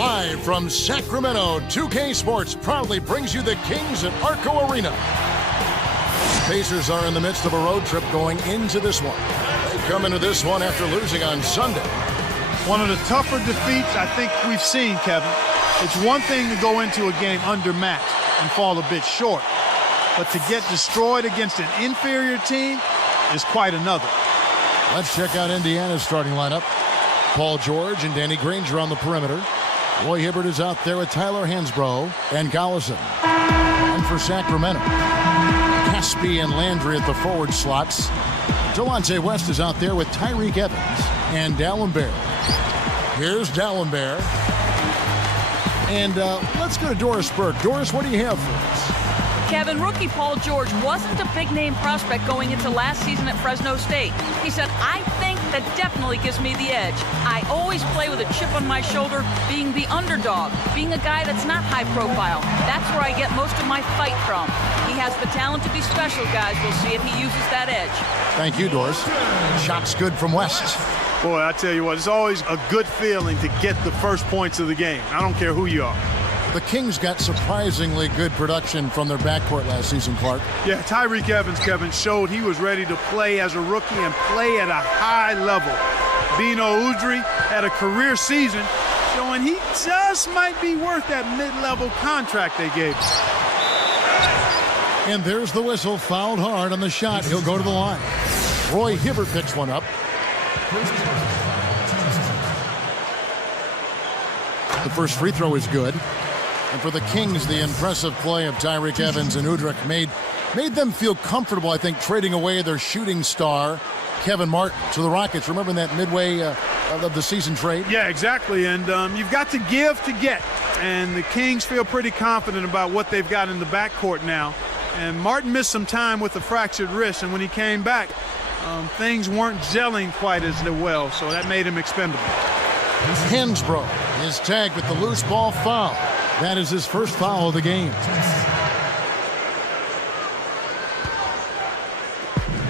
Live from Sacramento, 2K Sports proudly brings you the Kings at Arco Arena. Pacers are in the midst of a road trip going into this one. They come into this one after losing on Sunday. One of the tougher defeats I think we've seen, Kevin. It's one thing to go into a game undermatched and fall a bit short, but to get destroyed against an inferior team is quite another. Let's check out Indiana's starting lineup. Paul George and Danny Granger on the perimeter. Roy Hibbert is out there with Tyler Hansbrough and Gollison. And for Sacramento, Caspi and Landry at the forward slots. Delonte West is out there with Tyreek Evans and Dallenberg. Here's Dallenberg. And let's go to Doris Burke. Doris, what do you have for us? Kevin, rookie Paul George wasn't a big-name prospect going into last season at Fresno State. He said, I think that definitely gives me the edge. I always play with a chip on my shoulder, being the underdog, being a guy that's not high profile. That's where I get most of my fight from. He has the talent to be special, guys. We'll see if he uses that edge. Thank you, Doris. Shots good from West. Boy, I tell you what, it's always a good feeling to get the first points of the game. I don't care who you are. The Kings got surprisingly good production from their backcourt last season, Clark. Yeah, Tyreek Evans, Kevin, showed he was ready to play as a rookie and play at a high level. Bino Udrih had a career season, showing he just might be worth that mid-level contract they gave him. And there's the whistle, fouled hard on the shot. He'll go to the line. Roy Hibbert picks one up. The first free throw is good. And for the Kings, the impressive play of Tyreek Evans and Udrih made them feel comfortable, I think, trading away their shooting star, Kevin Martin, to the Rockets. Remember that midway of the season trade? Yeah, exactly. And you've got to give to get. And the Kings feel pretty confident about what they've got in the backcourt now. And Martin missed some time with a fractured wrist. And when he came back, things weren't gelling quite as well. So that made him expendable. Hansbrough is tagged with the loose ball foul. That is his first foul of the game.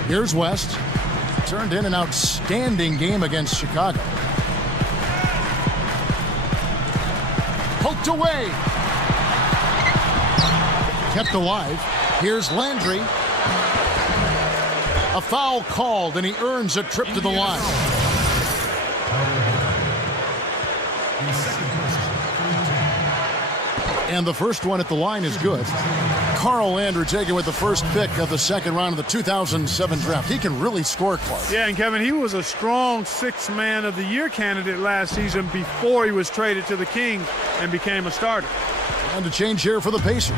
Here's West. Turned in an outstanding game against Chicago. Poked away. Kept alive. Here's Landry. A foul called, and he earns a trip to the line. And the first one at the line is good. Carl Landry taken with the first pick of the second round of the 2007 draft. He can really score, Clark. Yeah, and Kevin, he was a strong sixth man of the year candidate last season before he was traded to the Kings and became a starter. And a change here for the Pacers.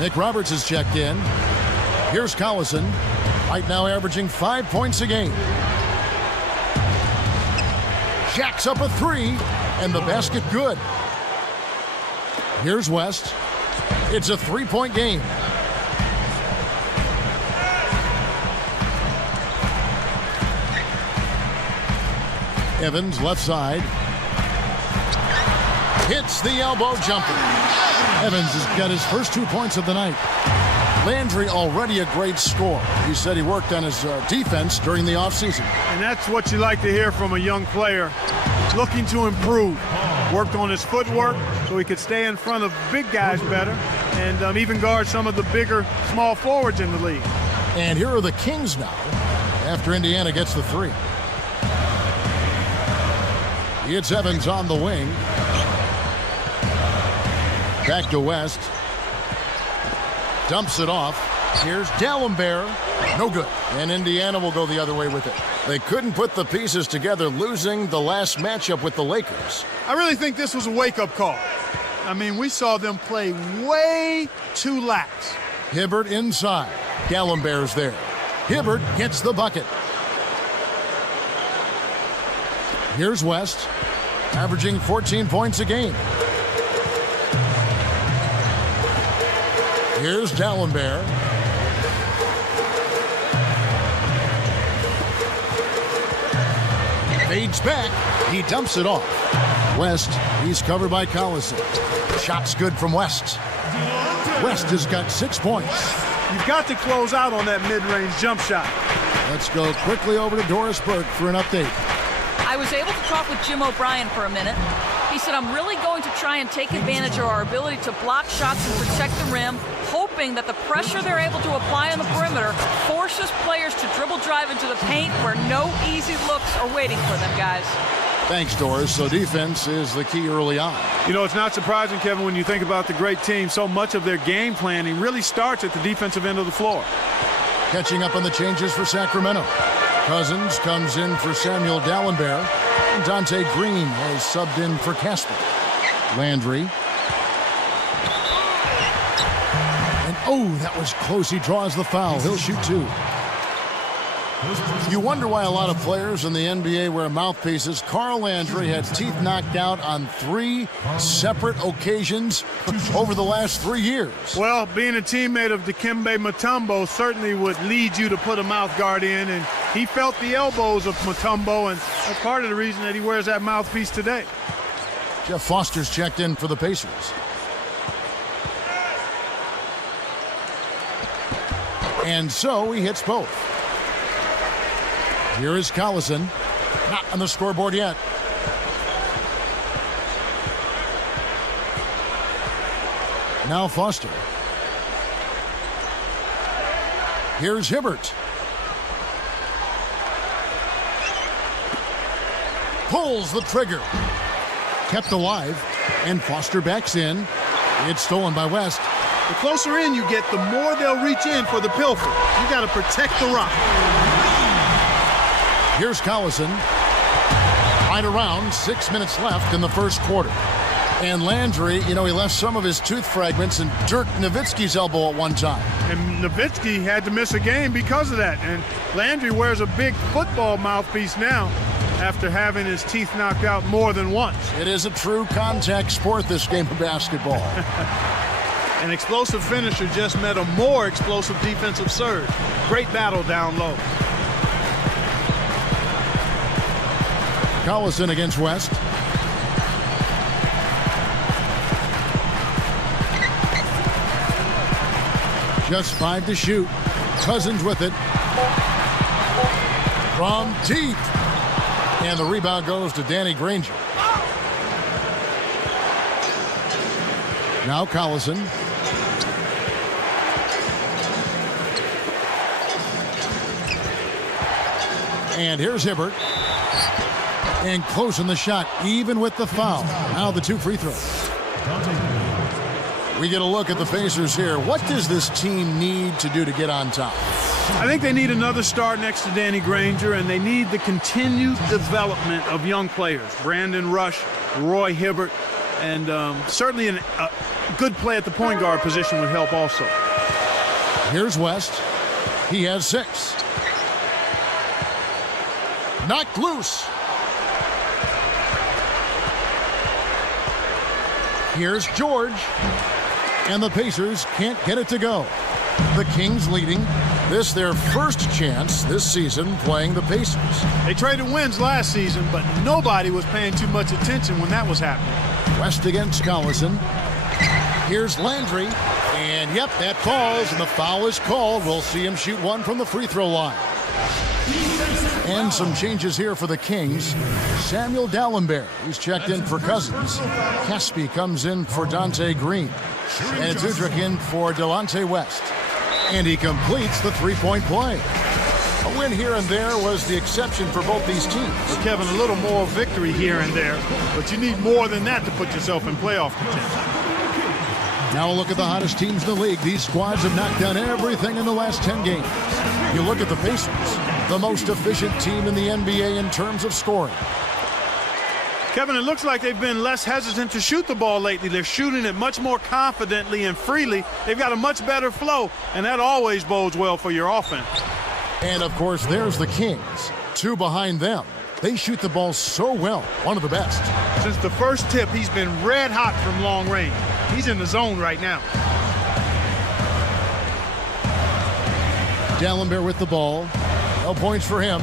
Nick Roberts is checked in. Here's Collison, right now averaging 5 points a game. Jacks up a three, and the basket good. Here's West. It's a three-point game. Evans, left side. Hits the elbow jumper. Evans has got his first 2 points of the night. Landry already a great scorer. He said he worked on his defense during the offseason. And that's what you like to hear from a young player looking to improve. Worked on his footwork so he could stay in front of big guys better and even guard some of the bigger small forwards in the league. And here are the Kings now after Indiana gets the three. It's Evans on the wing. Back to West. Dumps it off. Here's Dallenberg. No good. And Indiana will go the other way with it. They couldn't put the pieces together, losing the last matchup with the Lakers. I really think this was a wake-up call. I mean, we saw them play way too lax. Hibbert inside. Dallenberg's there. Hibbert gets the bucket. Here's West, averaging 14 points a game. Here's Dallenberg. Fades back. He dumps it off. West, he's covered by Collison. Shot's good from West. West has got 6 points. You've got to close out on that mid-range jump shot. Let's go quickly over to Doris Burke for an update. I was able to talk with Jim O'Brien for a minute. He said, I'm really going to try and take advantage of our ability to block shots and protect the rim, hoping that the pressure they're able to apply on the perimeter forces players to dribble drive into the paint where no easy looks are waiting for them, guys. Thanks, Doris. So defense is the key early on. You know, it's not surprising, Kevin, when you think about the great team. So much of their game planning really starts at the defensive end of the floor. Catching up on the changes for Sacramento. Cousins comes in for Samuel Dallenberg. And Dante Green has subbed in for Casper. Landry. And oh, that was close. He draws the foul. He'll shoot 2. You wonder why a lot of players in the NBA wear mouthpieces. Carl Landry had teeth knocked out on 3 separate occasions over the last 3 years. Well, being a teammate of Dikembe Mutombo certainly would lead you to put a mouth guard in, and he felt the elbows of Mutombo, and that's part of the reason that he wears that mouthpiece today. Jeff Foster's checked in for the Pacers. And so he hits both. Here is Collison. Not on the scoreboard yet. Now Foster. Here's Hibbert. Pulls the trigger. Kept alive. And Foster backs in. It's stolen by West. The closer in you get, the more they'll reach in for the pilfer. You got to protect the rock. Here's Collison. Right around 6 minutes left in the first quarter. And Landry, you know, he left some of his tooth fragments in Dirk Nowitzki's elbow at one time. And Nowitzki had to miss a game because of that. And Landry wears a big football mouthpiece now after having his teeth knocked out more than once. It is a true contact sport, this game of basketball. An explosive finisher just met a more explosive defensive surge. Great battle down low. Collison against West. Just 5 to shoot. Cousins with it. From deep. And the rebound goes to Danny Granger. Now Collison. And here's Hibbert. And close on the shot, even with the foul. Now the 2 free throws. We get a look at the Pacers here. What does this team need to do to get on top? I think they need another star next to Danny Granger, and they need the continued development of young players. Brandon Rush, Roy Hibbert, and certainly a good play at the point guard position would help also. Here's West. He has 6. Knocked loose. Here's George. And the Pacers can't get it to go. The Kings leading. This their first chance this season playing the Pacers. They traded wins last season, but nobody was paying too much attention when that was happening. West against Collison. Here's Landry. And yep, that falls, and the foul is called. We'll see him shoot 1 from the free throw line. And some changes here for the Kings. Samuel Dallenberg, who's checked in for Cousins. Caspi comes in for Dante Green. And Udrich in for Delonte West. And he completes the three-point play. A win here and there was the exception for both these teams. Well, Kevin, a little more victory here and there, but you need more than that to put yourself in playoff contention. Now a look at the hottest teams in the league. These squads have knocked down everything in the last 10 games. You look at the Pacers, the most efficient team in the NBA in terms of scoring. Kevin, it looks like they've been less hesitant to shoot the ball lately. They're shooting it much more confidently and freely. They've got a much better flow, and that always bodes well for your offense. And, of course, there's the Kings. 2 behind them. They shoot the ball so well, one of the best. Since the first tip, he's been red hot from long range. He's in the zone right now. Dallenberg with the ball. No points for him.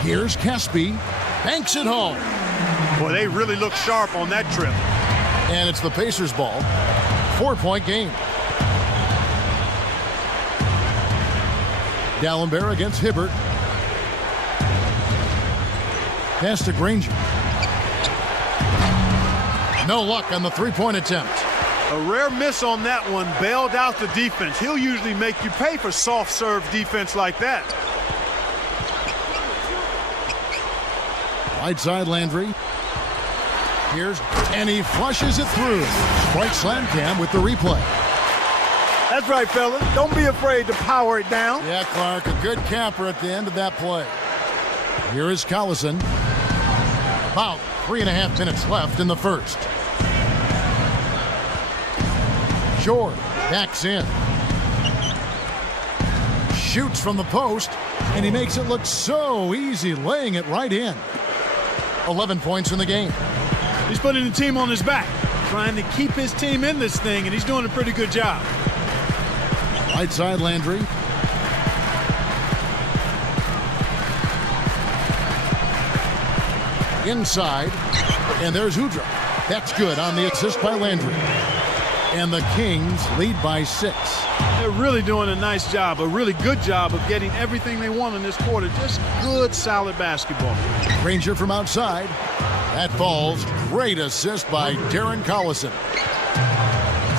Here's Caspi. Banks it home. Boy, they really look sharp on that trip. And it's the Pacers' ball. 4-point game. Dallenberg against Hibbert. Pass to Granger. No luck on the three-point attempt. A rare miss on that one, bailed out the defense. He'll usually make you pay for soft serve defense like that. Right side Landry. And he flushes it through. Sprite Slam Cam with the replay. That's right, fellas. Don't be afraid to power it down. Yeah, Clark, a good camper at the end of that play. Here is Collison. About 3.5 minutes left in the first. George backs in. Shoots from the post, and he makes it look so easy, laying it right in. 11 points in the game. He's putting the team on his back, trying to keep his team in this thing, and he's doing a pretty good job. Right side Landry. Inside, and there's Udrih. That's good on the assist by Landry. And the Kings lead by 6. They're really doing a nice job, a really good job of getting everything they want in this quarter. Just good, solid basketball. Granger from outside. That falls. Great assist by Darren Collison.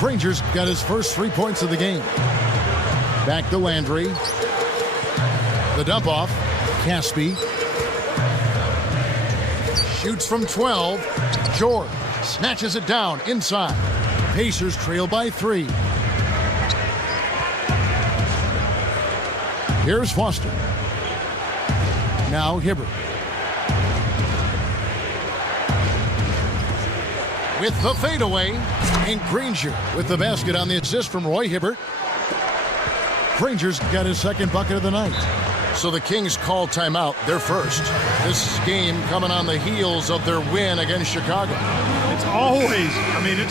Granger's got his first 3 points of the game. Back to Landry. The dump off. Caspi. Shoots from 12. George snatches it down inside. Pacers trail by 3. Here's Foster. Now Hibbert. With the fadeaway, and Granger with the basket on the assist from Roy Hibbert. Granger's got his second bucket of the night. So the Kings call timeout, their first. This game coming on the heels of their win against Chicago. It's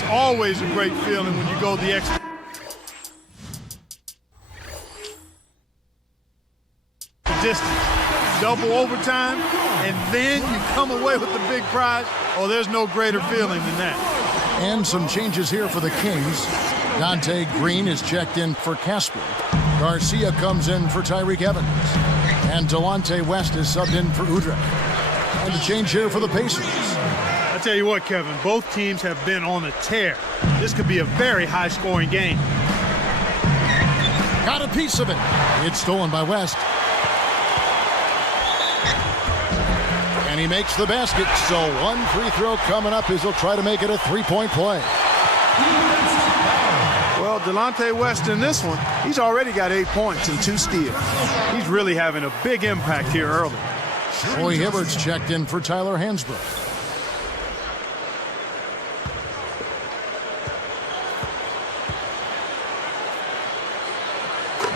always a great feeling when you go the extra distance. Double overtime, and then you come away with the big prize. Oh, there's no greater feeling than that. And some changes here for the Kings. Dante Green is checked in for Casper. Garcia comes in for Tyreke Evans. And Delonte West is subbed in for Udrih. And a change here for the Pacers. I tell you what, Kevin, both teams have been on a tear. This could be a very high-scoring game. Got a piece of it. It's stolen by West. And he makes the basket, so one free throw coming up as he'll try to make it a three-point play. Well, Delonte West in this one, he's already got 8 points and 2 steals. He's really having a big impact here early. Roy Hibbert's checked in for Tyler Hansbrough.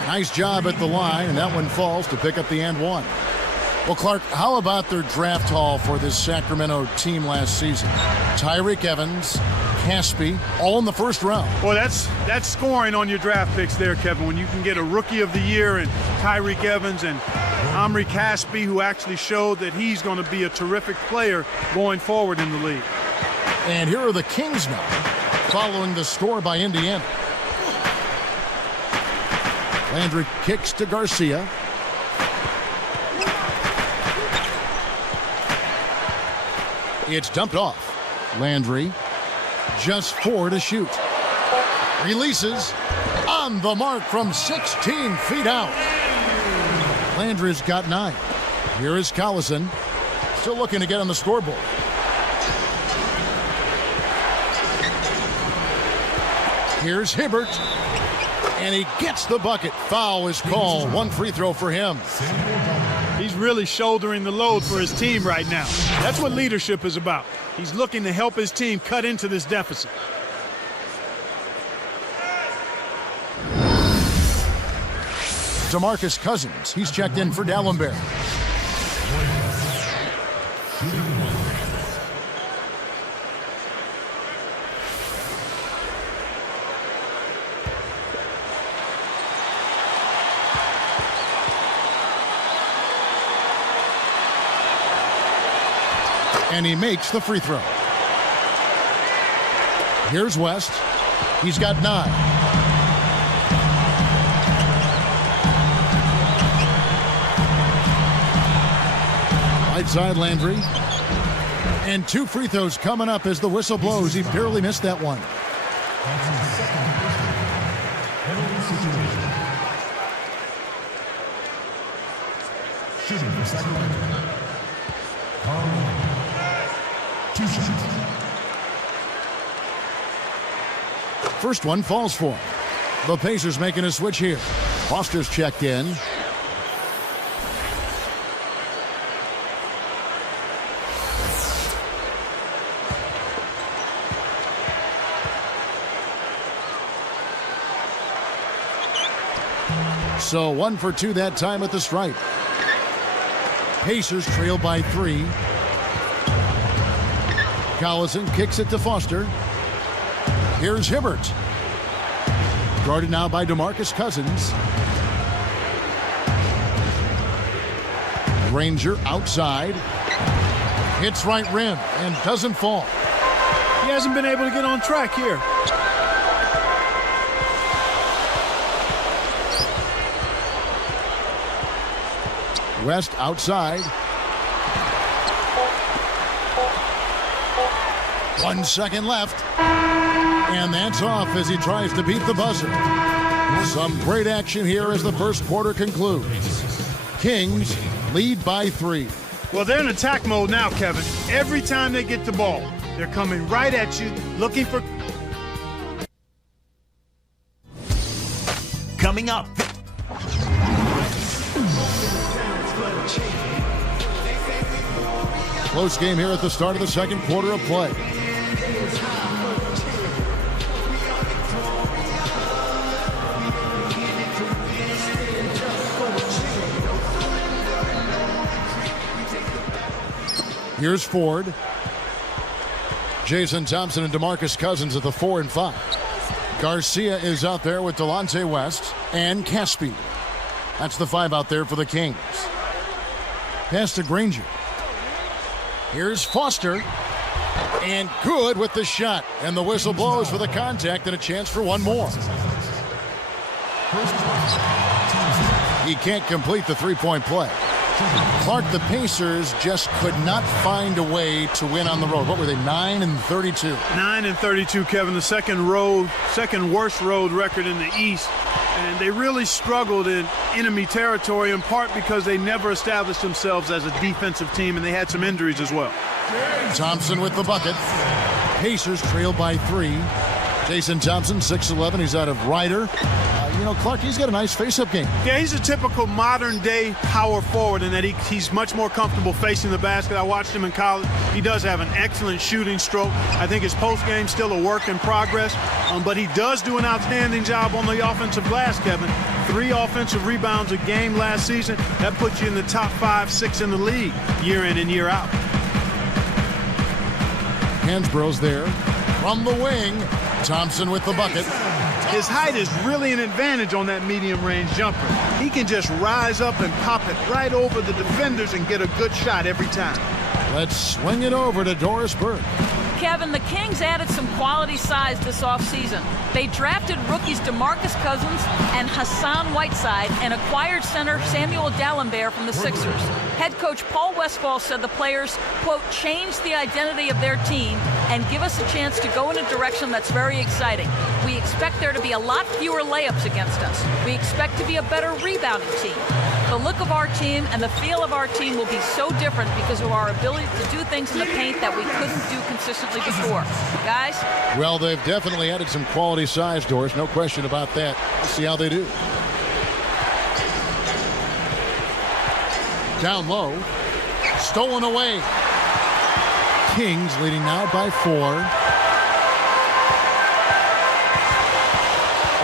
Nice job at the line, and that one falls to pick up the and one. Well, Clark, how about their draft haul for this Sacramento team last season? Tyreke Evans, Caspi, all in the first round. Well, that's scoring on your draft picks there, Kevin, when you can get a Rookie of the Year and Tyreke Evans and Omri Caspi, who actually showed that he's going to be a terrific player going forward in the league. And here are the Kings now, following the score by Indiana. Landry kicks to Garcia. It's dumped off. Landry, just 4 to shoot. Releases on the mark from 16 feet out. Landry's got 9. Here is Collison, still looking to get on the scoreboard. Here's Hibbert, and he gets the bucket. Foul is called. One free throw for him. He's really shouldering the load for his team right now. That's what leadership is about. He's looking to help his team cut into this deficit. DeMarcus Cousins, he's checked in for Dallenberg. And he makes the free throw. Here's West. He's got 9. Right side Landry. And 2 free throws coming up as the whistle blows. He barely missed that one. Shooting for Sacramento. Carl, 2 shots. First one falls for him. The Pacers making a switch here. Foster's checked in. So 1 for 2 that time at the stripe. Pacers trail by 3. Collison kicks it to Foster. Here's Hibbert. Guarded now by DeMarcus Cousins. Granger outside. Hits right rim and doesn't fall. He hasn't been able to get on track here. West outside. 1 second left. And that's off as he tries to beat the buzzer. Some great action here as the first quarter concludes. Kings lead by 3. Well, they're in attack mode now, Kevin. Every time they get the ball, they're coming right at you, looking for... Coming up. Close game here at the start of the second quarter of play. Here's Ford. Jason Thompson and DeMarcus Cousins at the 4 and 5. Garcia is out there with Delonte West and Caspi. That's the 5 out there for the Kings. Pass to Granger. Here's Foster. And good with the shot. And the whistle blows for the contact and a chance for one more. He can't complete the three-point play. Clark, the Pacers just could not find a way to win on the road. What were they, 9 and 32? 9 and 32, Kevin, the second worst road record in the East. And they really struggled in enemy territory, in part because they never established themselves as a defensive team, and they had some injuries as well. Thompson with the bucket. Pacers trail by 3. Jason Thompson, 6'11". He's out of Ryder. Clark, he's got a nice face-up game. Yeah, he's a typical modern-day power forward in that he's much more comfortable facing the basket. I watched him in college. He does have an excellent shooting stroke. I think his post-game still a work in progress, but he does do an outstanding job on the offensive glass, Kevin. 3 offensive rebounds a game last season. That puts you in the top 5, 6 in the league year in and year out. Hansbrough's there. From the wing, Thompson with the bucket. His height is really an advantage on that medium-range jumper. He can just rise up and pop it right over the defenders and get a good shot every time. Let's swing it over to Doris Burke. Kevin, the Kings added some quality size this offseason. They drafted rookies DeMarcus Cousins and Hassan Whiteside and acquired center Samuel Dalembert from the Sixers. Head coach Paul Westphal said the players, quote, change the identity of their team and give us a chance to go in a direction that's very exciting. We expect there to be a lot fewer layups against us. We expect to be a better rebounding team. The look of our team and the feel of our team will be so different because of our ability to do things in the paint that we couldn't do consistently before. Guys? Well, they've definitely added some quality size, Doris. No question about that. Let's see how they do. Down low. Stolen away. Kings leading now by 4.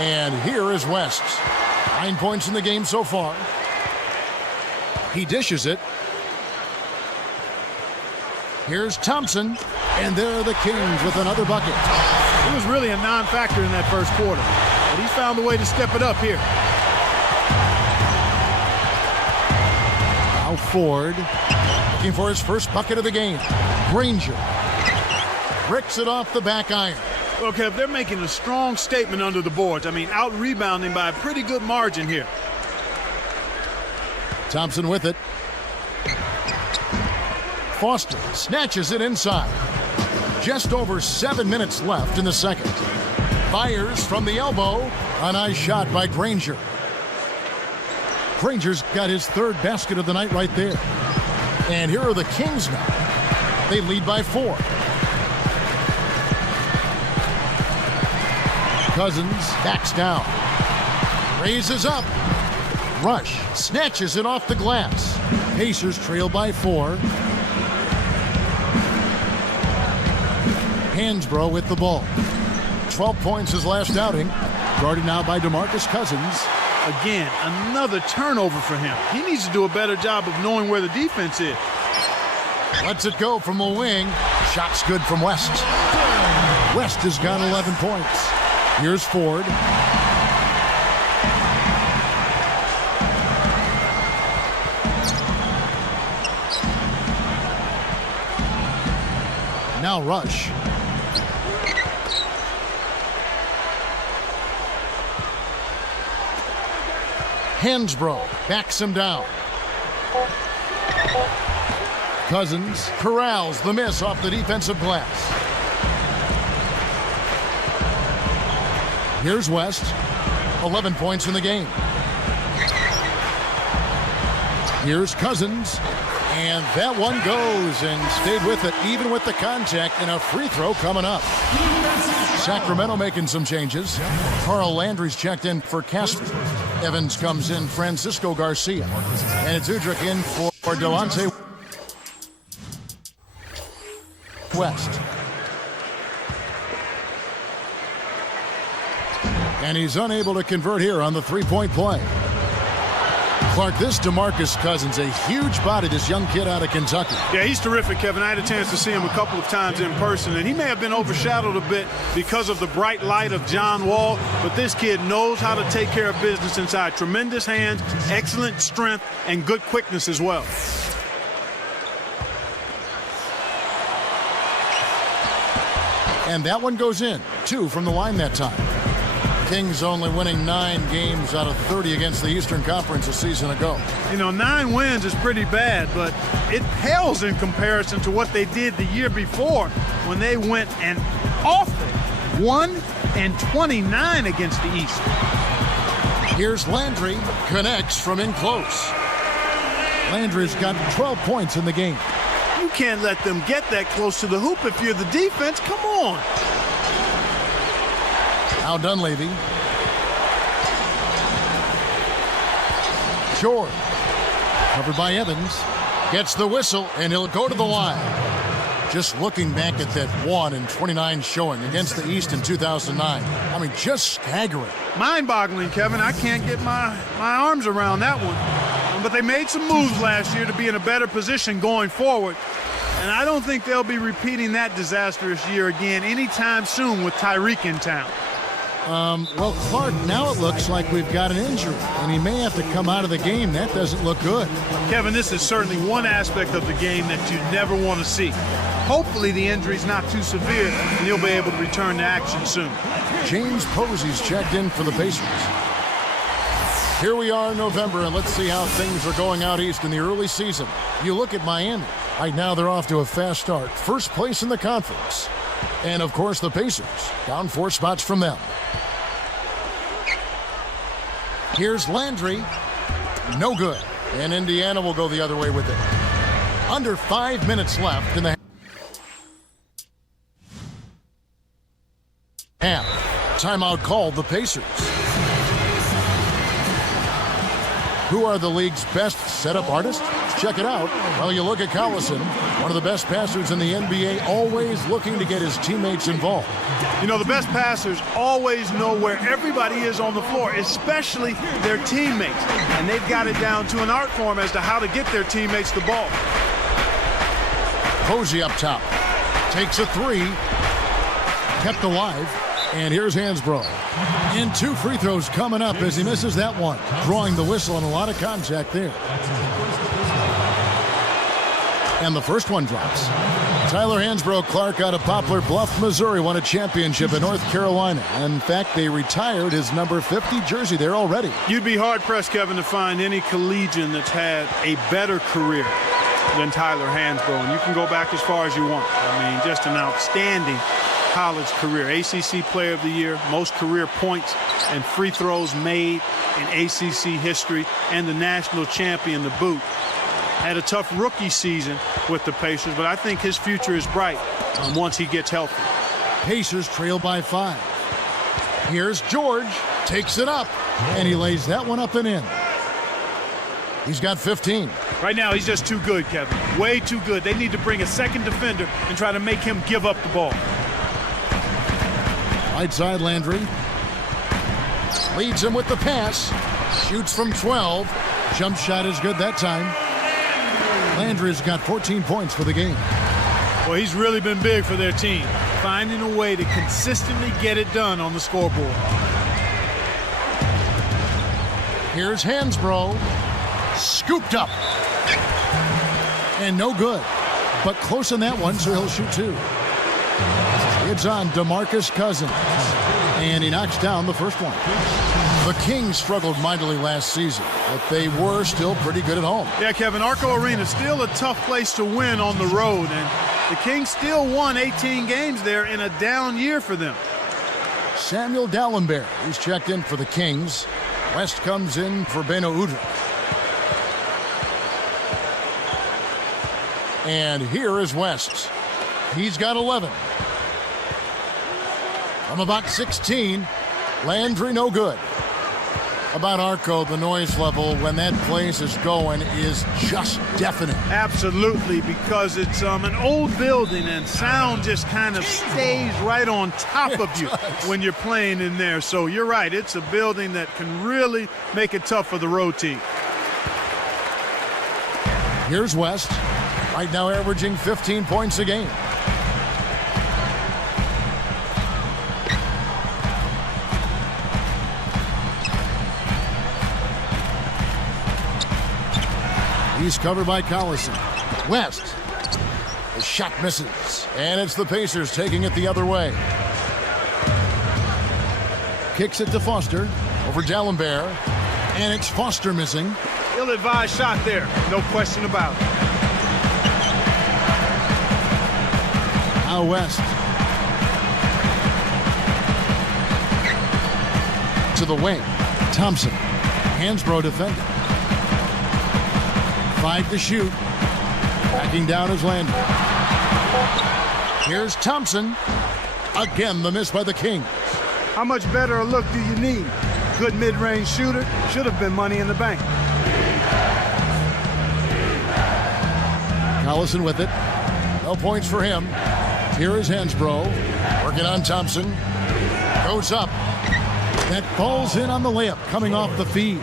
And here is West. 9 points in the game so far. He dishes it. Here's Thompson. And there are the Kings with another bucket. He was really a non-factor in that first quarter, but he's found a way to step it up here. Now Ford looking for his first bucket of the game. Granger bricks it off the back iron. Okay, they're making a strong statement under the boards. I mean, out-rebounding by a pretty good margin here. Thompson with it. Foster snatches it inside. Just over 7 minutes left in the second. Fires from the elbow. A nice shot by Granger. Granger's got his third basket of the night right there. And here are the Kings now. They lead by 4. Cousins backs down. Raises up. Rush snatches it off the glass. Pacers trail by 4. Hansbrough with the ball. 12 points his last outing. Guarded now by DeMarcus Cousins. Again, another turnover for him. He needs to do a better job of knowing where the defense is. Lets it go from the wing. Shot's good from West. West has got 11 points. Here's Ford. Now Rush. Hansbrough backs him down. Cousins corrals the miss off the defensive glass. Here's West. 11 points in the game. Here's Cousins. And that one goes and stayed with it, even with the contact, and a free throw coming up. Sacramento making some changes. Carl Landry's checked in for Casper. Evans comes in, Francisco Garcia. And it's Udrich in for Delonte West. And he's unable to convert here on the three-point play. Clark, this DeMarcus Cousins, a huge body, this young kid out of Kentucky. Yeah, he's terrific, Kevin. I had a chance to see him a couple of times in person, and he may have been overshadowed a bit because of the bright light of John Wall, but this kid knows how to take care of business inside. Tremendous hands, excellent strength, and good quickness as well. And that one goes in. 2 from the line that time. Kings only winning 9 games out of 30 against the Eastern Conference a season ago. You know, 9 wins is pretty bad, but it pales in comparison to what they did the year before when they went and awful 1-29 against the East. Here's Landry, connects from in close. Landry's got 12 points in the game. You can't let them get that close to the hoop if you're the defense. Come on. Now Dunleavy. George, covered by Evans, gets the whistle, and he'll go to the line. Just looking back at that 1-29 showing against the East in 2009. I mean, just staggering. Mind-boggling, Kevin. I can't get my arms around that one. But they made some moves last year to be in a better position going forward. And I don't think they'll be repeating that disastrous year again anytime soon with Tyreek in town. Well, Clark, now it looks like we've got an injury, and he may have to come out of the game. That doesn't look good. Kevin, this is certainly one aspect of the game that you never want to see. Hopefully the injury's not too severe, and he'll be able to return to action soon. James Posey's checked in for the Pacers. Here we are in November, and let's see how things are going out east in the early season. You look at Miami. Right now they're off to a fast start. First place in the conference. And, of course, the Pacers, down 4 spots from them. Here's Landry. No good. And Indiana will go the other way with it. Under 5 minutes left in the half. Timeout called the Pacers. Who are the league's best setup artists? Check it out. Well, you look at Collison, one of the best passers in the NBA, always looking to get his teammates involved. You know, the best passers always know where everybody is on the floor, especially their teammates. And they've got it down to an art form as to how to get their teammates the ball. Posey up top. Takes a 3. Kept alive. And here's Hansbrough. And 2 free throws coming up as he misses that one. Drawing the whistle and a lot of contact there. And the first one drops. Tyler Hansbrough Clark out of Poplar Bluff, Missouri, won a championship in North Carolina. In fact, they retired his number 50 jersey there already. You'd be hard-pressed, Kevin, to find any collegian that's had a better career. than Tyler Hansbrough. And you can go back as far as you want. I mean, just an outstanding college career. ACC Player of the Year, most career points and free throws made in ACC history, and the national champion to boot. Had a tough rookie season with the Pacers, but I think his future is bright once he gets healthy. Pacers trail by 5. Here's George, takes it up, and he lays that one up and in. He's got 15. Right now, he's just too good, Kevin. Way too good. They need to bring a second defender and try to make him give up the ball. Right side, Landry. Leads him with the pass. Shoots from 12. Jump shot is good that time. Landry's got 14 points for the game. Well, he's really been big for their team, finding a way to consistently get it done on the scoreboard. Here's Hansbrough. Scooped up. And no good. But close on that one, so he'll shoot 2. It's on DeMarcus Cousins. And he knocks down the first one. The Kings struggled mightily last season, but they were still pretty good at home. Yeah, Kevin, Arco Arena is still a tough place to win on the road, and the Kings still won 18 games there in a down year for them. Samuel Dallenberg is checked in for the Kings. West comes in for Beno Udrih. And here is West. He's got 11. From about 16, Landry no good. About Arco, the noise level when that place is going is just deafening. Absolutely, because it's an old building and sound just kind of stays right on top of you when you're playing in there. So you're right, it's a building that can really make it tough for the road team. Here's West, right now averaging 15 points a game. He's covered by Collison. West. The shot misses. And it's the Pacers taking it the other way. Kicks it to Foster. Over Dallenberg. And it's Foster missing. Ill-advised shot there. No question about it. Now West. To the wing. Thompson. Hansbrough defending. 5 to shoot. Backing down is Landry. Here's Thompson. Again, the miss by the Kings. How much better a look do you need? Good mid-range shooter. Should have been money in the bank. Collison with it. No points for him. Here is Hansbrough. Working on Thompson. Goes up. That falls in on the layup coming off the feed.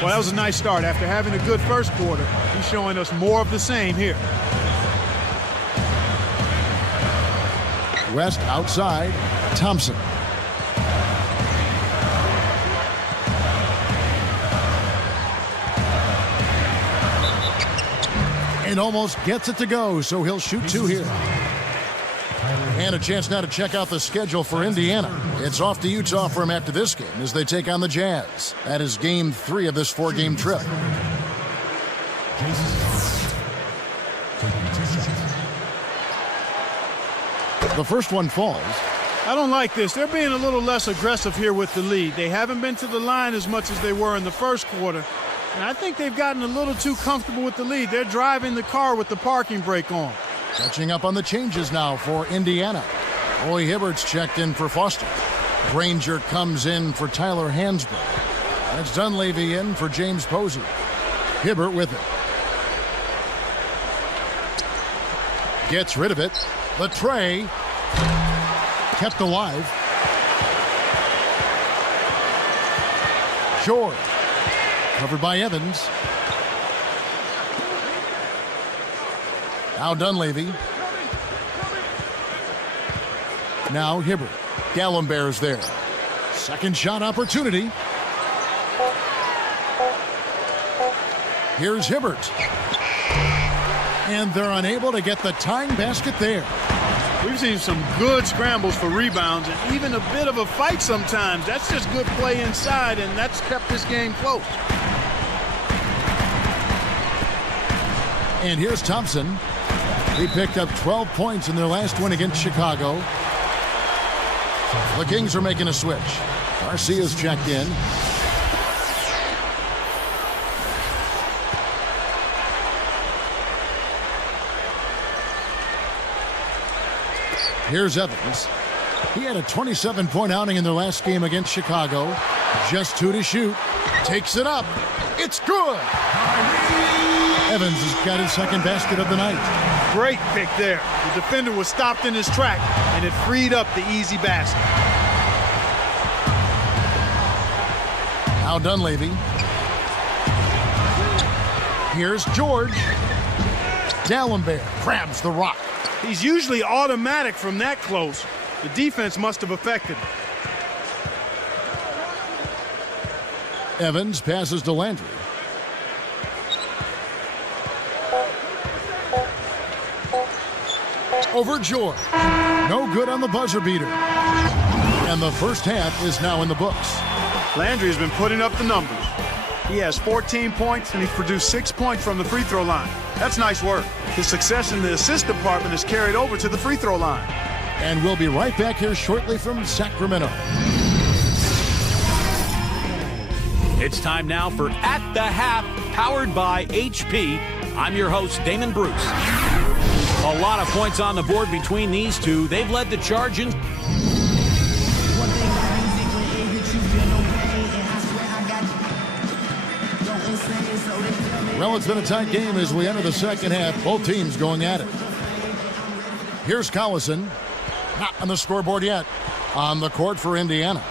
Well, that was a nice start. After having a good first quarter, he's showing us more of the same here. West outside. Thompson. And almost gets it to go, so he'll shoot 2 here. And a chance now to check out the schedule for Indiana. It's off to Utah for him after this game as they take on the Jazz. That is game 3 of this 4-game trip. The first one falls. I don't like this. They're being a little less aggressive here with the lead. They haven't been to the line as much as they were in the first quarter. And I think they've gotten a little too comfortable with the lead. They're driving the car with the parking brake on. Catching up on the changes now for Indiana. Roy Hibbert's checked in for Foster. Granger comes in for Tyler Hansbrough. That's Dunleavy in for James Posey. Hibbert with it. Gets rid of it. The tray kept alive. George. Covered by Evans. Now Dunleavy. Now Hibbert. Gallenberg's there. Second shot opportunity. Here's Hibbert. And they're unable to get the tying basket there. We've seen some good scrambles for rebounds and even a bit of a fight sometimes. That's just good play inside, and that's kept this game close. And here's Thompson. He picked up 12 points in their last win against Chicago. The Kings are making a switch. Garcia's checked in. Here's Evans. He had a 27-point outing in their last game against Chicago. Just 2 to shoot. Takes it up. It's good. Evans has got his second basket of the night. Great pick there. The defender was stopped in his track, and it freed up the easy basket. Now Dunleavy. Here's George. Dallenberg grabs the rock. He's usually automatic from that close. The defense must have affected him. Evans passes to Landry. Over George. No good on the buzzer beater. And the first half is now in the books. Landry has been putting up the numbers. He has 14 points, and he's produced 6 points from the free throw line. That's nice work. His success in the assist department is carried over to the free throw line. And we'll be right back here shortly from Sacramento. It's time now for At the Half, powered by HP. I'm your host, Damon Bruce. A lot of points on the board between these two. They've led the charge in. Well, it's been a tight game as we enter the second half. Both teams going at it. Here's Collison. Not on the scoreboard yet. On the court for Indiana.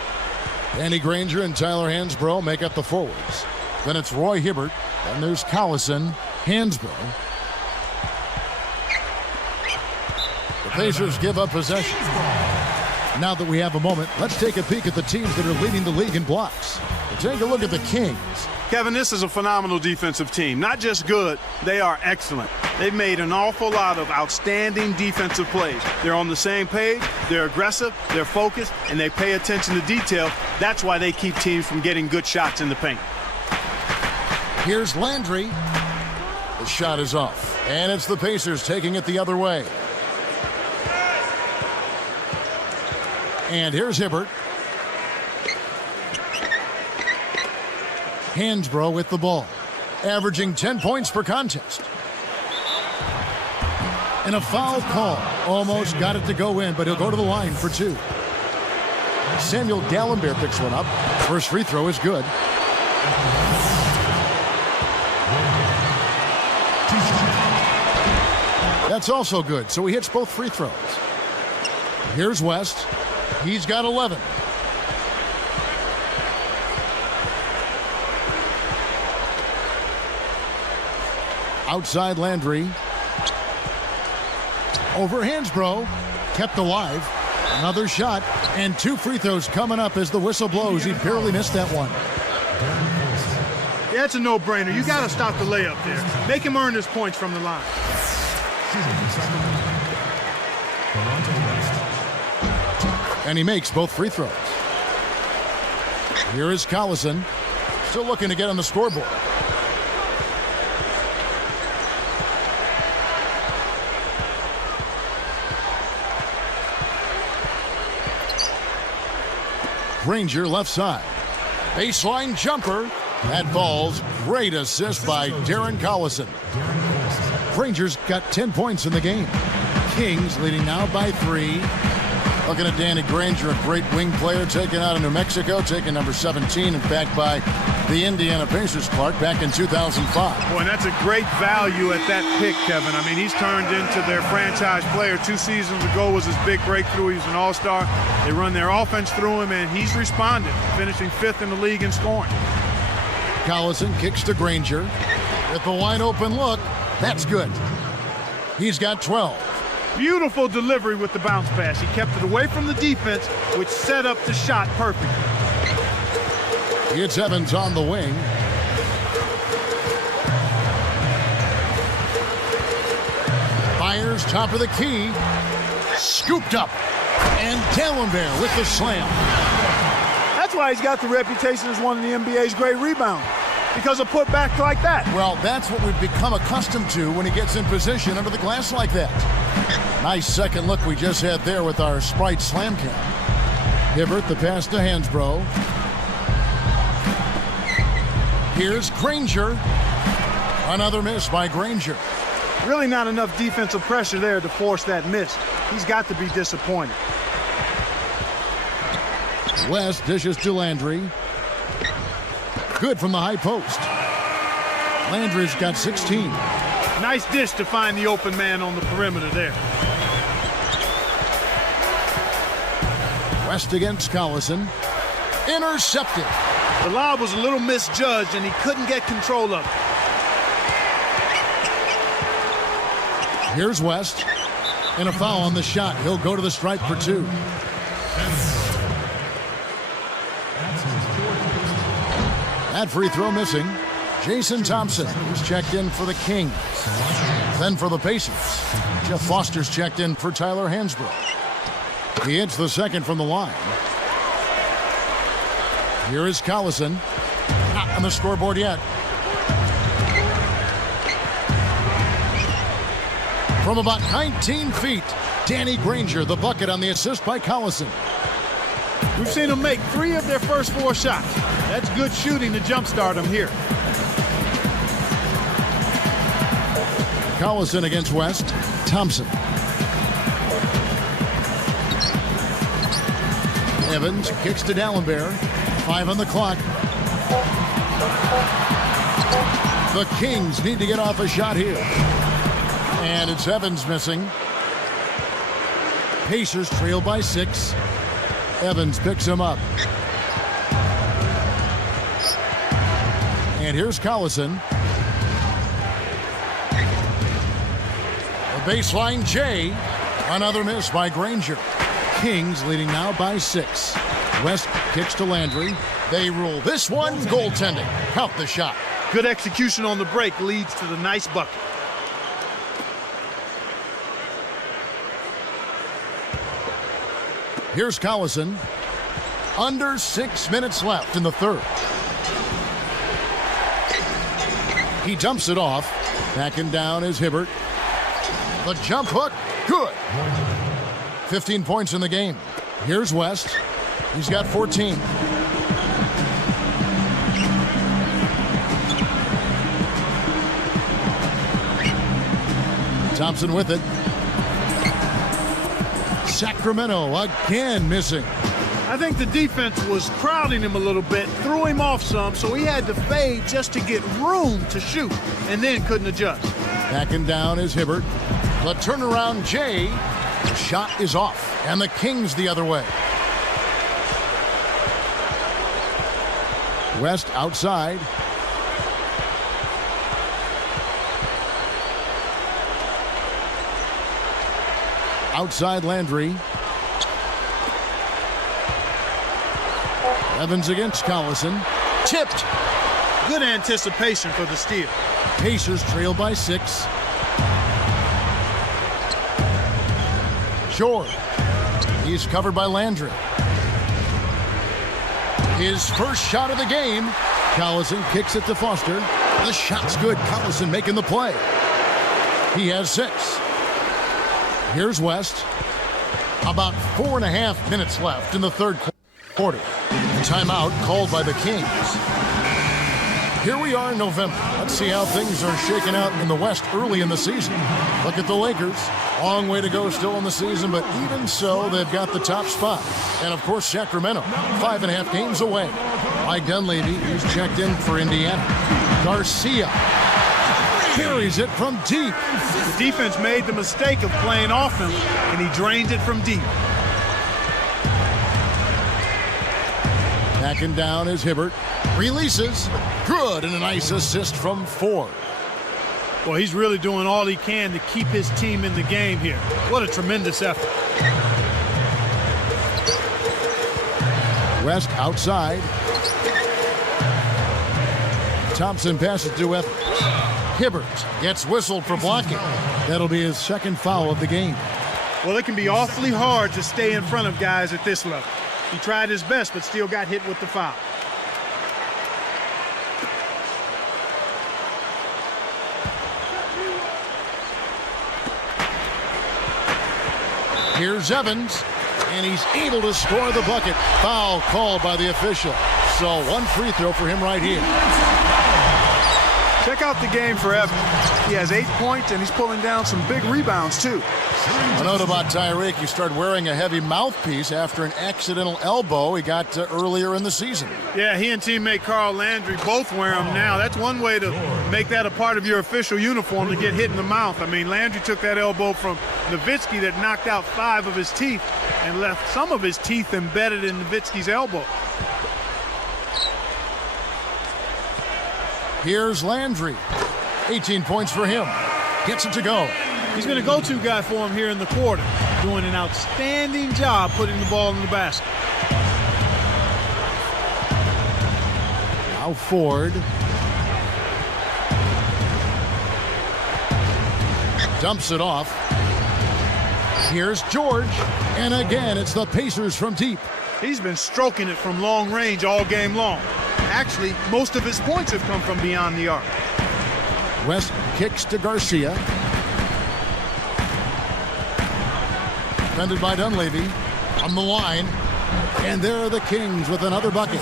Danny Granger and Tyler Hansbrough make up the forwards. Then it's Roy Hibbert. Then there's Collison, Hansbrough. The Pacers give up possession. Now that we have a moment, let's take a peek at the teams that are leading the league in blocks. Take a look at the Kings. Kevin, this is a phenomenal defensive team. Not just good, they are excellent. They've made an awful lot of outstanding defensive plays. They're on the same page, they're aggressive, they're focused, and they pay attention to detail. That's why they keep teams from getting good shots in the paint. Here's Landry. The shot is off. And it's the Pacers taking it the other way. And here's Hibbert. Hansbrough with the ball, averaging 10 points per contest. And a foul call. Almost got it to go in, but he'll go to the line for 2. Samuel Dallenberg picks one up. First free throw is good. That's also good, so he hits both free throws. Here's West. He's got 11. Outside Landry. Over Hansbrough. Kept alive. Another shot. And 2 free throws coming up as the whistle blows. He barely missed that one. Yeah, it's a no-brainer. You got to stop the layup there. Make him earn his points from the line. And he makes both free throws. Here is Collison. Still looking to get on the scoreboard. Granger left side. Baseline jumper. That falls. Great assist by Darren Collison. Granger's got 10 points in the game. Kings leading now by 3. Looking at Danny Granger, a great wing player taken out of New Mexico, taken number 17, in fact, by the Indiana Pacers, Clark, back in 2005. Boy, and that's a great value at that pick, Kevin. I mean, he's turned into their franchise player. 2 seasons ago was his big breakthrough. He was an all-star. They run their offense through him, and he's responded, finishing 5th in the league in scoring. Collison kicks to Granger. With the wide-open look, that's good. He's got 12. Beautiful delivery with the bounce pass. He kept it away from the defense, which set up the shot perfectly. It's Evans on the wing. Fires top of the key. Scooped up. And Dallenberg with the slam. That's why he's got the reputation as one of the NBA's great rebounders. because of putbacks like that. Well, that's what we've become accustomed to when he gets in position under the glass like that. Nice second look we just had there with our Sprite Slam Cam. Hibbert, the pass to Hansbrough. Here's Granger. Another miss by Granger. Really not enough defensive pressure there to force that miss. He's got to be disappointed. West dishes to Landry. Good from the high post. Landry's got 16. Nice dish to find the open man on the perimeter there. West against Collison. Intercepted. The lob was a little misjudged, and he couldn't get control of it. Here's West. And a foul on the shot. He'll go to the stripe for 2. That free throw missing. Jason Thompson, who's checked in for the Kings. Then for the Pacers, Jeff Foster's checked in for Tyler Hansbrough. He hits the second from the line. Here is Collison. Not on the scoreboard yet. From about 19 feet, Danny Granger, the bucket on the assist by Collison. We've seen them make 3 of their first 4 shots. That's good shooting to jumpstart them here. Collison against West. Thompson. Evans kicks to Dallenberg. 5 on the clock. The Kings need to get off a shot here. And it's Evans missing. Pacers trail by 6. Evans picks him up. And here's Collison. The baseline J. Another miss by Granger. Kings leading now by 6. West kicks to Landry. They rule this one goaltending. Count the shot. Good execution on the break leads to the nice bucket. Here's Collison. Under 6 minutes left in the third. He dumps it off. Backing down is Hibbert. The jump hook, good. 15 points in the game. Here's West. He's got 14. Thompson with it. Sacramento again missing. I think the defense was crowding him a little bit, threw him off some, so he had to fade just to get room to shoot, and then couldn't adjust. Backing down is Hibbert. The turnaround J. The shot is off, and the Kings the other way. West outside. Outside Landry. Evans against Collison. Tipped. Good anticipation for the steal. Pacers trail by 6. Short. He's covered by Landry. His first shot of the game. Collison kicks it to Foster. The shot's good. Collison making the play. He has 6. Here's West. About 4.5 minutes left in the third quarter. Timeout called by the Kings. Here we are in November. Let's see how things are shaking out in the West early in the season. Look at the Lakers. Long way to go still in the season, but even so, they've got the top spot. And, of course, Sacramento, 5.5 games away. Mike Dunleavy, who's checked in for Indiana. Garcia carries it from deep. The defense made the mistake of playing off him, and he drained it from deep. Backing down is Hibbert. Releases. Good, and a nice assist from Ford. Well, he's really doing all he can to keep his team in the game here. What a tremendous effort. West outside. Thompson passes to Evans. Hibbert gets whistled for blocking. That'll be his second foul of the game. Well, it can be awfully hard to stay in front of guys at this level. He tried his best, but still got hit with the foul. Here's Evans, and he's able to score the bucket. Foul called by the official. So one free throw for him right here. Check out the game for Evans. He has 8 points, and he's pulling down some big rebounds, too. A note about Tyreek, he started wearing a heavy mouthpiece after an accidental elbow he got earlier in the season. Yeah, he and teammate Carl Landry both wear them now. That's one way to make that a part of your official uniform, to get hit in the mouth. I mean, Landry took that elbow from Nowitzki that knocked out 5 of his teeth and left some of his teeth embedded in Nowitzki's elbow. Here's Landry. 18 points for him. Gets it to go. He's been a go-to guy for him here in the quarter, doing an outstanding job putting the ball in the basket. Now Ford. Dumps it off. Here's George. And again, it's the Pacers from deep. He's been stroking it from long range all game long. Actually, most of his points have come from beyond the arc. West kicks to Garcia. Defended by Dunleavy. On the line. And there are the Kings with another bucket.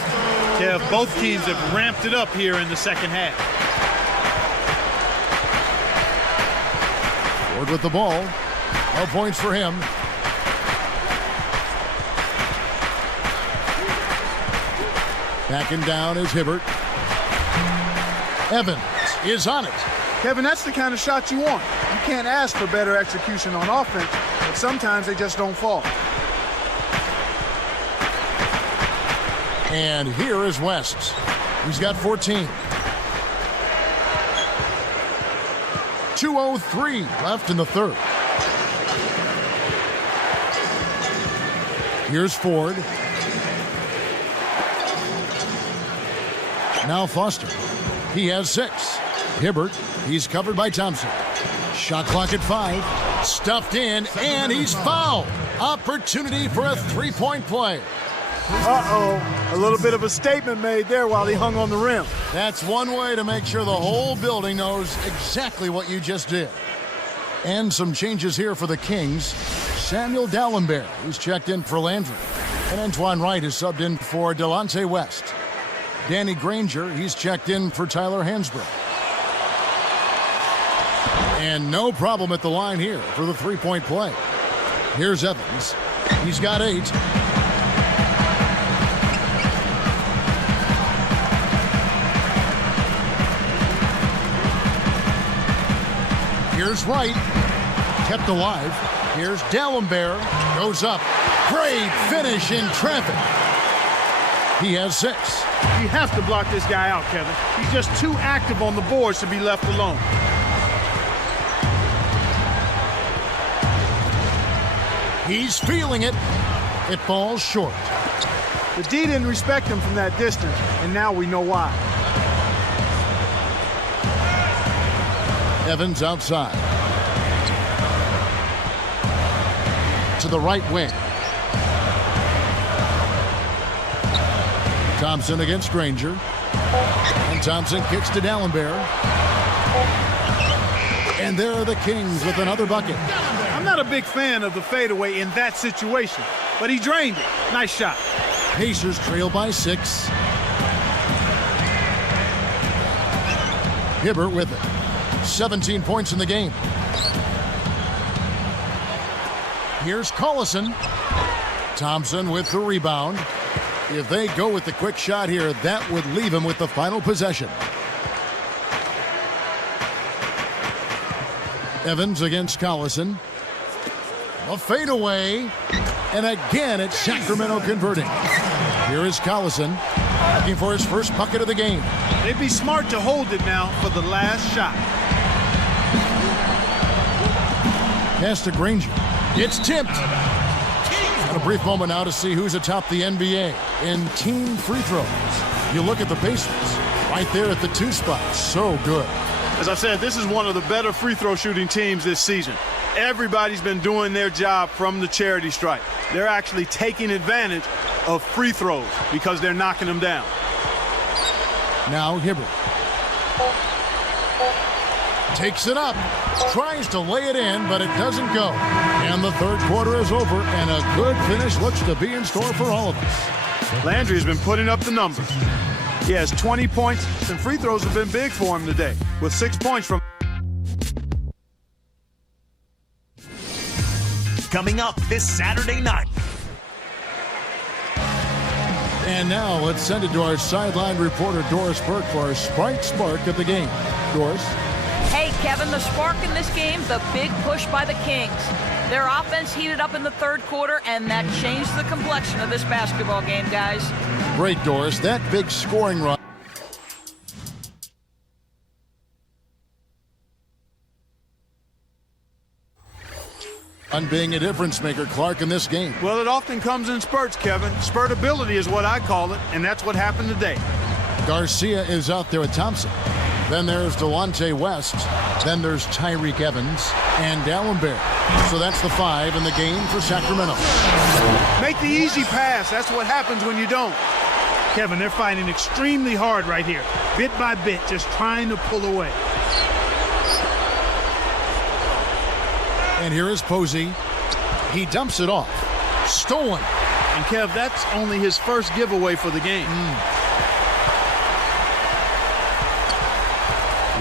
Yeah, both teams have ramped it up here in the second half. Ford with the ball. No points for him. Backing down is Hibbert. Evans is on it. Kevin, that's the kind of shot you want. You can't ask for better execution on offense, but sometimes they just don't fall. And here is West. He's got 14. 2:03 left in the third. Here's Ford. Now Foster. He has 6. Hibbert. He's covered by Thompson. Shot clock at 5. Stuffed in, and he's fouled. Opportunity for a three-point play. Uh-oh. A little bit of a statement made there while he hung on the rim. That's one way to make sure the whole building knows exactly what you just did. And some changes here for the Kings. Samuel Dallenberg, who's checked in for Landry. And Antoine Wright is subbed in for Delonte West. Danny Granger, he's checked in for Tyler Hansbrough. And no problem at the line here for the three-point play. Here's Evans. He's got 8. Here's Wright. Kept alive. Here's Dallenberg. Goes up. Great finish in traffic. He has 6. You have to block this guy out, Kevin. He's just too active on the boards to be left alone. He's feeling it. It falls short. The D didn't respect him from that distance, and now we know why. Evans outside. To the right wing. Thompson against Granger. And Thompson kicks to Dallenberg. And there are the Kings with another bucket. I'm not a big fan of the fadeaway in that situation, but he drained it. Nice shot. Pacers trail by 6. Hibbert with it. 17 points in the game. Here's Collison. Thompson with the rebound. If they go with the quick shot here, that would leave him with the final possession. Evans against Collison. A fadeaway. And again, it's Sacramento converting. Here is Collison looking for his first bucket of the game. They'd be smart to hold it now for the last shot. Pass to Granger. It's tipped. A brief moment now to see who's atop the NBA in team free throws. You look at the Pacers right there at the 2 spot. So good. As I said, this is one of the better free throw shooting teams this season. Everybody's been doing their job from the charity stripe. They're actually taking advantage of free throws because they're knocking them down. Now Hibbert takes it up. Tries to lay it in, but it doesn't go. And the third quarter is over, and a good finish looks to be in store for all of us. Landry has been putting up the numbers. He has 20 points, and free throws have been big for him today, with 6 points from. Coming up this Saturday night. And now let's send it to our sideline reporter, Doris Burke, for our Sprite Spark of the game. Doris? Hey, Kevin, the spark in this game, the big push by the Kings. Their offense heated up in the third quarter, and that changed the complexion of this basketball game, guys. Great, Doris. That big scoring run. On being a difference maker, Clark, in this game. Well, it often comes in spurts, Kevin. Spurtability is what I call it, and that's what happened today. Garcia is out there with Thompson. Then there's Delonte West. Then there's Tyreek Evans and Dallenberg. So that's the 5 in the game for Sacramento. Make the easy pass. That's what happens when you don't. Kevin, they're fighting extremely hard right here. Bit by bit, just trying to pull away. And here is Posey. He dumps it off. Stolen. And Kev, that's only his first giveaway for the game.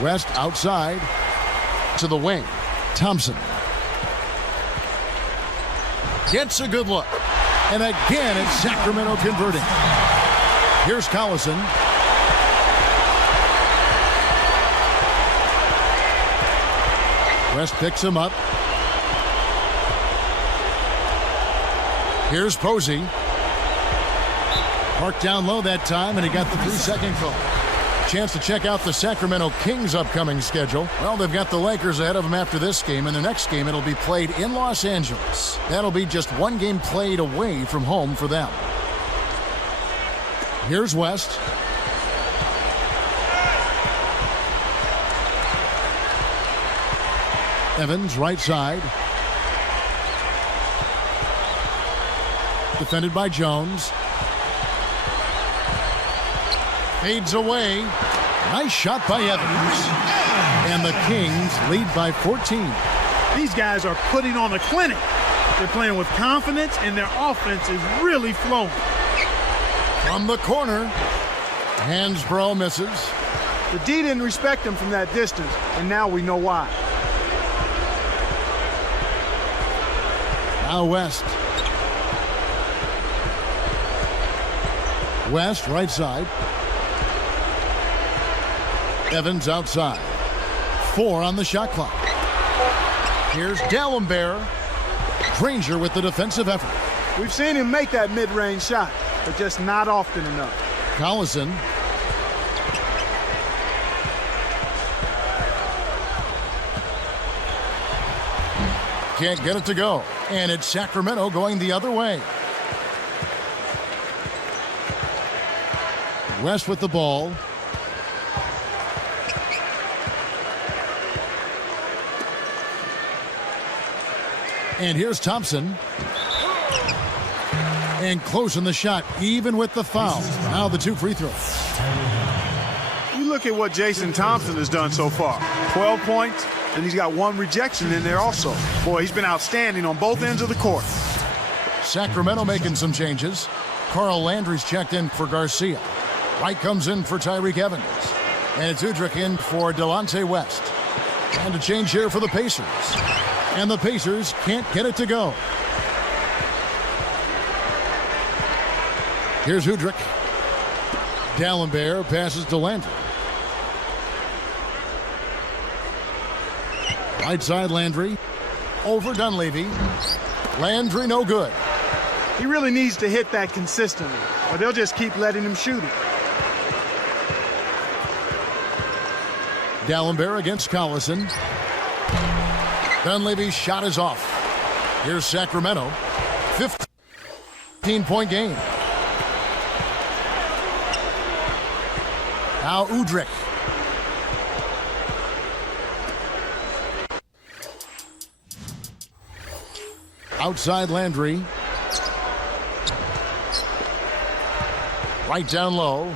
West outside to the wing. Thompson gets a good look. And again, it's Sacramento converting. Here's Collison. West picks him up. Here's Posey. Parked down low that time, and he got the 3-second call. Chance to check out the Sacramento Kings' upcoming schedule. Well, they've got the Lakers ahead of them after this game, and the next game it'll be played in Los Angeles. That'll be just one game played away from home for them. Here's West. Evans, right side. Defended by Jones. Fades away. Nice shot by Evans. And the Kings lead by 14. These guys are putting on a clinic. They're playing with confidence, and their offense is really flowing. From the corner, Hansbrough misses. The D didn't respect him from that distance, and now we know why. Now West. West, right side. Evans outside. 4 on the shot clock. Here's Dallenberg. Granger with the defensive effort. We've seen him make that mid-range shot, but just not often enough. Collison. Can't get it to go. And it's Sacramento going the other way. West with the ball. And here's Thompson. And closing the shot, even with the foul. Now the 2 free throws. You look at what Jason Thompson has done so far. 12 points, and he's got 1 rejection in there also. Boy, he's been outstanding on both ends of the court. Sacramento making some changes. Carl Landry's checked in for Garcia. Wright comes in for Tyreek Evans. And it's Udrich in for Delonte West. And a change here for the Pacers. And the Pacers can't get it to go. Here's Udrich. Dallenberg passes to Landry. Right side Landry. Over Dunleavy. Landry no good. He really needs to hit that consistently, or they'll just keep letting him shoot it. Dallenberg against Collison. Dunleavy's shot is off. Here's Sacramento. 15-point game. Now Udrich. Outside Landry. Right down low.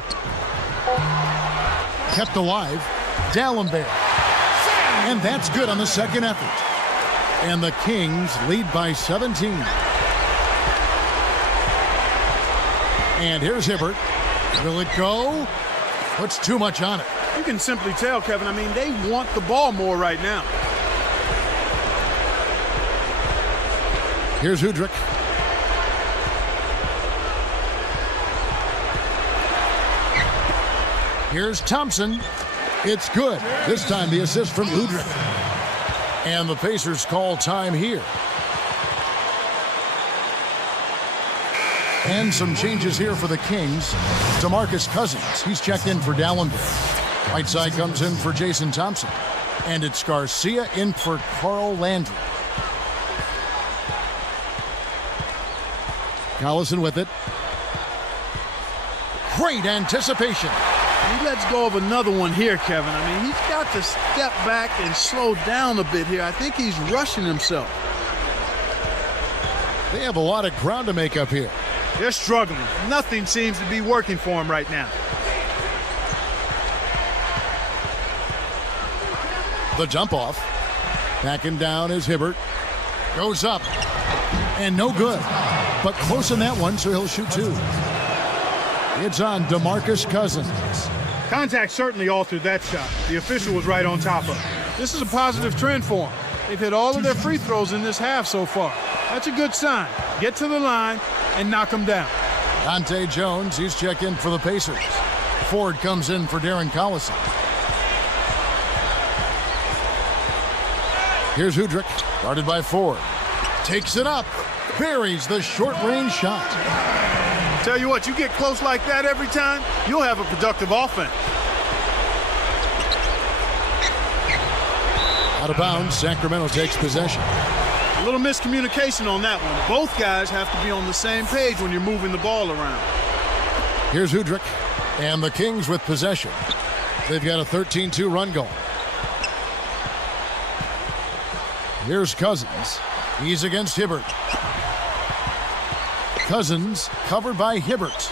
Kept alive. Dallenberg. And that's good on the second effort. And the Kings lead by 17. And here's Hibbert. Will it go? Puts too much on it. You can simply tell, Kevin, I mean, they want the ball more right now. Here's Udrich. Here's Thompson. It's good. This time the assist from Udrich. And the Pacers call time here. And some changes here for the Kings. DeMarcus Cousins, he's checked in for Dallenberg. Whiteside comes in for Jason Thompson. And it's Garcia in for Carl Landry. Collison with it. Great anticipation. He lets go of another one here, Kevin. I mean, he's got to step back and slow down a bit here. I think he's rushing himself. They have a lot of ground to make up here. They're struggling. Nothing seems to be working for them right now. The jump off. Backing down is Hibbert. Goes up. And no good. But close in that one, so he'll shoot two. It's on DeMarcus Cousins. Contact certainly altered that shot. The official was right on top of it. This is a positive trend for them. They've hit all of their free throws in this half so far. That's a good sign. Get to the line and knock them down. Dante Jones, he's checked in for the Pacers. Ford comes in for Darren Collison. Here's Udrich, guarded by Ford. Takes it up, buries the short-range shot. Tell you what, you get close like that every time, you'll have a productive offense. Out of bounds, Sacramento takes possession. A little miscommunication on that one. Both guys have to be on the same page when you're moving the ball around. Here's Udrich, and the Kings with possession. They've got a 13-2 run going. Here's Cousins. He's against Hibbert. Cousins covered by Hibbert.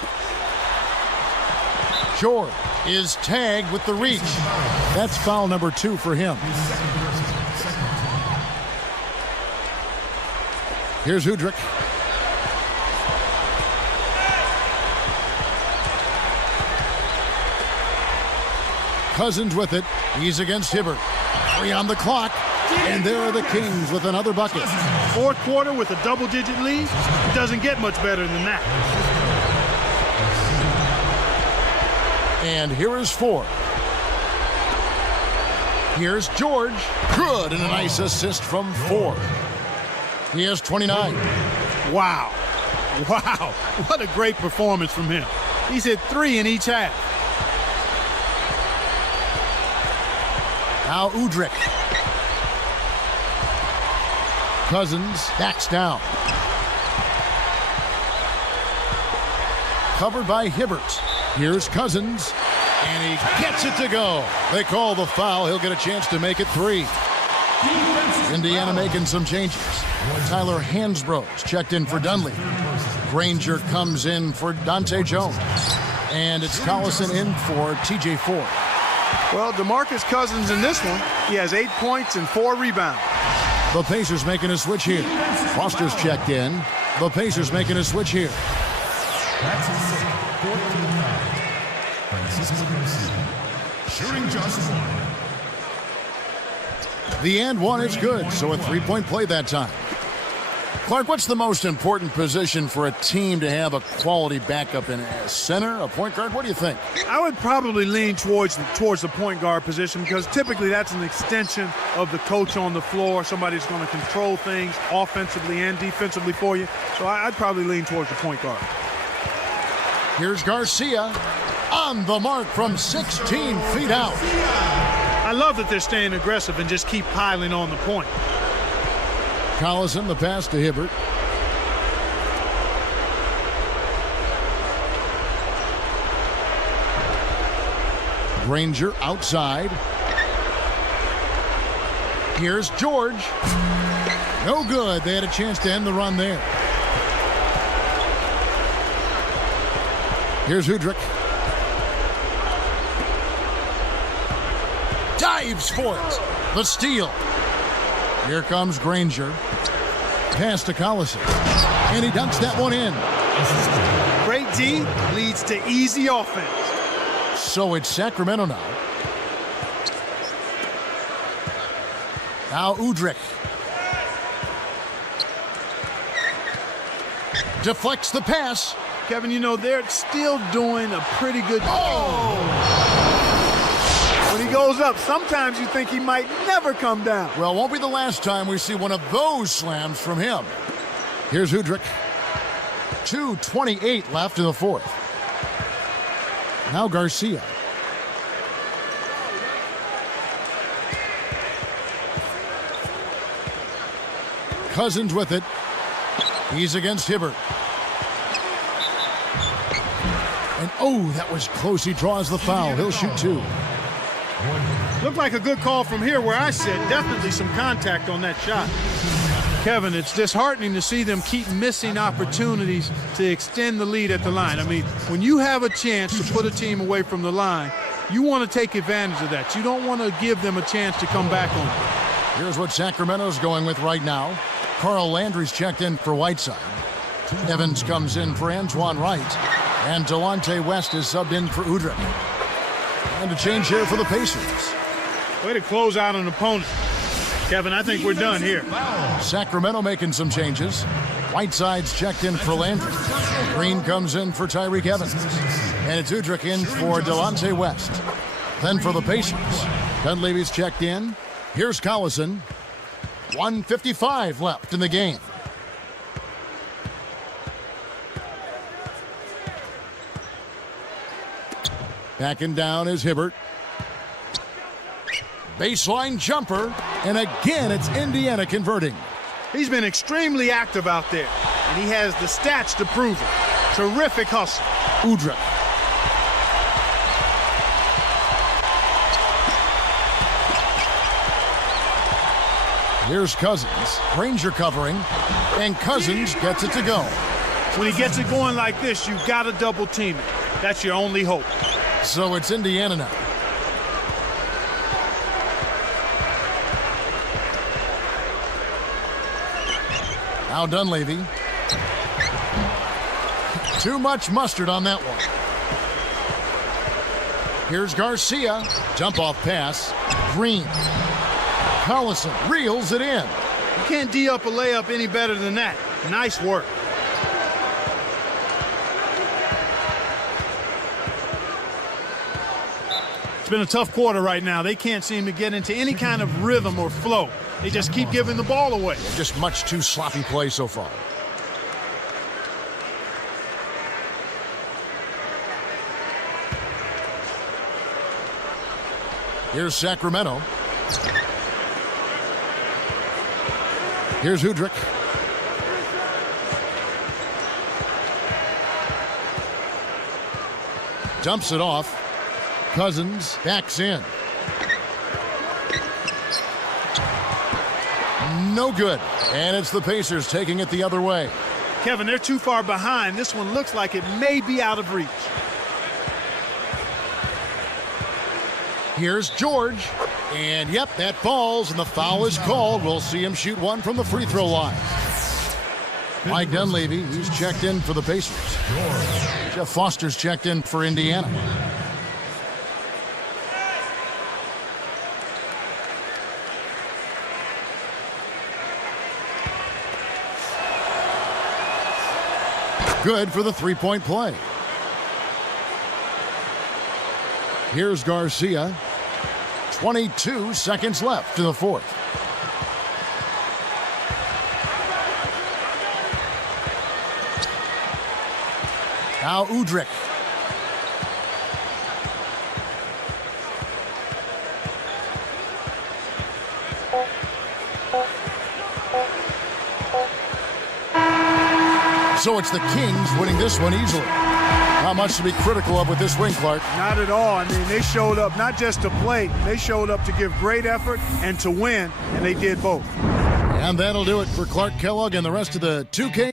George is tagged with the reach. That's foul number 2 for him. Here's Udrich. Cousins with it. He's against Hibbert. 3 on the clock. And there are the Kings with another bucket. Fourth quarter with a double-digit lead. It doesn't get much better than that. And here is Ford. Here's George. Good, and a nice assist from Ford. He has 29. Wow. Wow. What a great performance from him. He's hit 3 in each half. Now Udrich. Cousins backs down. Covered by Hibbert. Here's Cousins. And he gets it to go. They call the foul. He'll get a chance to make it 3. Indiana making some changes. Tyler Hansbrough's checked in for Dunley. Granger comes in for Dante Jones. And it's Collison in for TJ Ford. Well, DeMarcus Cousins in this one, he has 8 points and 4 rebounds. The Pacers making a switch here. Foster's checked in. The Pacers making a switch here. Shooting just 1. The and one is good, so a 3-point play that time. Clark, what's the most important position for a team to have a quality backup in? A center, a point guard? What do you think? I would probably lean towards the point guard position because typically that's an extension of the coach on the floor. Somebody's going to control things offensively and defensively for you. So I'd probably lean towards the point guard. Here's Garcia on the mark from 16 feet out. I love that they're staying aggressive and just keep piling on the point. Collison, the pass to Hibbert. Granger outside. Here's George. No good. They had a chance to end the run there. Here's Udrich. Dives for it. The steal. Here comes Granger. Pass to Collison. And he dunks that one in. Great D leads to easy offense. So it's Sacramento now. Now Udrih. Deflects the pass. Kevin, you know, they're still doing a pretty good job. When he goes up, sometimes you think he might never come down. Well, won't be the last time we see one of those slams from him. Here's Udrih. 2:28 left in the fourth. Now Garcia. Cousins with it. He's against Hibbert. And oh, that was close. He draws the foul. He'll shoot two. Looked like a good call from here where I sit. Definitely some contact on that shot. Kevin, it's disheartening to see them keep missing opportunities to extend the lead at the line. I mean, when you have a chance to put a team away from the line, you want to take advantage of that. You don't want to give them a chance to come back on it. Here's what Sacramento's going with right now. Carl Landry's checked in for Whiteside. Evans comes in for Antoine Wright. And Delonte West is subbed in for Udrih. And a change here for the Pacers. Way to close out an opponent. Kevin, I think we're done here. Sacramento making some changes. Whiteside's checked in for Landry. Green comes in for Tyreke Evans. And it's Udrih in for Delonte West. Then for the Pacers, Dunleavy's checked in. Here's Collison. 1:55 left in the game. Backing down is Hibbert. Baseline jumper, and again it's Indiana converting. He's been extremely active out there, and he has the stats to prove it. Terrific hustle. Udrih. Here's Cousins. Granger covering, and Cousins gets it to go. When he gets it going like this, you've got to double team it. That's your only hope. So it's Indiana now. Now Dunleavy. Too much mustard on that one. Here's Garcia. Jump off pass. Green. Collison reels it in. You can't D up a layup any better than that. Nice work. It's been a tough quarter right now. They can't seem to get into any kind of rhythm or flow. They just keep giving the ball away. Just much too sloppy play so far. Here's Sacramento. Here's Udrih. Dumps it off. Cousins backs in. No good. And it's the Pacers taking it the other way. Kevin, they're too far behind. This one looks like it may be out of reach. Here's George. And yep, that falls, and the foul is called. We'll see him shoot one from the free throw line. Mike Dunleavy, he's checked in for the Pacers. Jeff Foster's checked in for Indiana. Good for the three-point play. Here's Garcia. 22 seconds left to the fourth. Now Udrih. So it's the Kings winning this one easily. Not much to be critical of with this win, Clark. Not at all. I mean, they showed up not just to play. They showed up to give great effort and to win, and they did both. And that'll do it for Clark Kellogg and the rest of the 2K